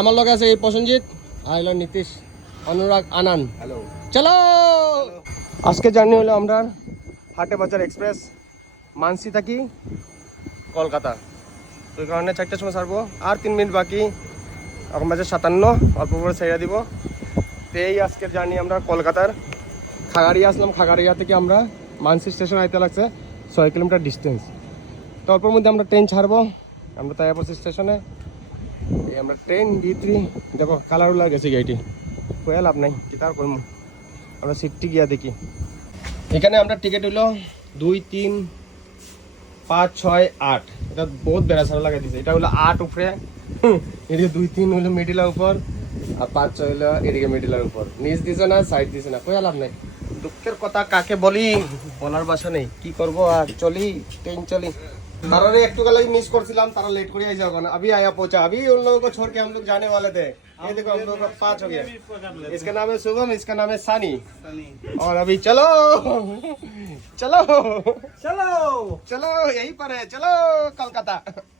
আমার লগে আছে এই প্রসেনজিৎ আর হলো নীতিশ, অনুরাগ, আনান। হ্যালো, চলো। আজকে জার্নি হলো আমরা হাটে বাজার এক্সপ্রেস, মানসি থাকি কলকাতা। তো এই কারণে 4টার সময় ছাড়বো, আর 3 মিনিট বাকি, এখন বাজে 57, অল্প করে ছেড়ে দিব। তো এই আজকের জার্নি আমরা কলকাতার খাগাড়িয়া আসলাম। খাগাড়িয়া থেকে আমরা মানসি স্টেশন আইতে লাগছে 6 কিলোমিটার ডিস্টেন্স। তো অল্পর মধ্যে আমরা ট্রেন ছাড়বো। আমরা তাই পড়ছি স্টেশনে। এই আমরা ট্রেন ভিতরি দেখো কালার লাগে গেছে গাড়িটি, কয়ে লাভ নাই, কি তার করবো। আমরা সিটটি গিয়া দেখি। এখানে আমরা টিকিট হইলো 2, 3, 5, 6, 8। এটা বহুত বেড়া সারা লাগাই দিছে। এটা হলো 8 উপরে, এদিকে 2, 3 হইলো মিডিলের উপর, আর 5, 6 হইলো এদিকে মিডিলের উপর। নিচ দিছে না, সাইড দিছে না, কয়ে লাভ নাই। দুঃখের কথা কাকে বলি, বলার ভাষা নেই। কি করবো আর, চলি ট্রেন चली। तारा रे एक तो कल मिस कर सिलाम, तारा लेट कर आई जाओगा ना। अभी आया पहुंचा, अभी उन लोगों को छोड़ के हम लोग जाने वाले थे। ये देखो हम लोग का 5 हो गया। इसका नाम है शुभम, इसका नाम है सानी। और अभी चलो चलो चलो चलो, यहीं पर है, चलो कलकत्ता।